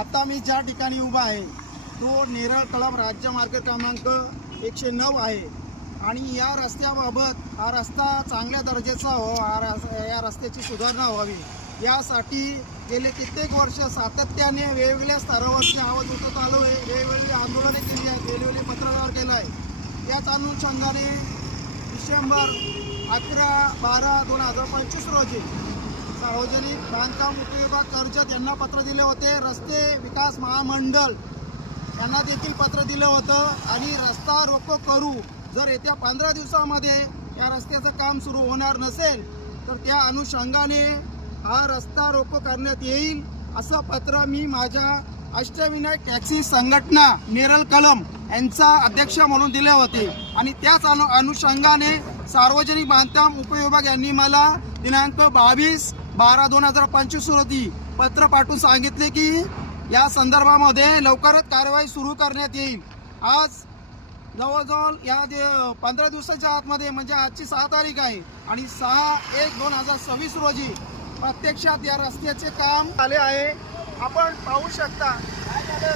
आता मी ज्या ठिकाणी उभा आहे तो नेरळ कळंब राज्य मार्ग क्रमांक 109 आहे आणि या रस्त्याबाबत हा रस्ता चांगल्या दर्जाचा व्हावा, या रस्त्याची सुधारणा व्हावी यासाठी गेले कित्येक वर्ष सातत्याने वेगवेगळ्या स्तरावरती आवाज उठवत आलो आहे, वेगवेगळी आंदोलने केली आहेत, वेगवेगळे पत्रव्यवहार केला आहे। याच अनुषंगाने डिसेंबर 11-12-2025 रोजी सार्वजनिक बांधकाम उपविभाग कर्जत यांना पत्र दिले होते, रस्ते विकास महामंडळ यांना देखील पत्र दिलं होतं आणि रस्ता रोको करू, जर येत्या 15 दिवसामध्ये या रस्त्याचं काम सुरू होणार नसेल तर त्या अनुषंगाने हा रस्ता रोको करण्यात येईल असं पत्र मी माझ्या अष्टविनायक टॅक्सी संघटना नेरळ कळंब यांचा अध्यक्ष म्हणून दिले होते आणि त्याच अनुषंगाने सार्वजनिक बांधकाम उपविभाग यांनी मला दिनांक 22-12-2025 रोजी पत्र पाठवून सांगितले की या संदर्भामध्ये लवकरच कारवाई सुरू करण्यात येईल। आज जवळजवळ या 15 दिवसाच्या आतमध्ये म्हणजे आजची 6 तारीख आहे आणि 6/1/2026 रोजी प्रत्यक्षात या रस्त्याचे काम झाले आहे। आपण पाहू शकता काय झालं।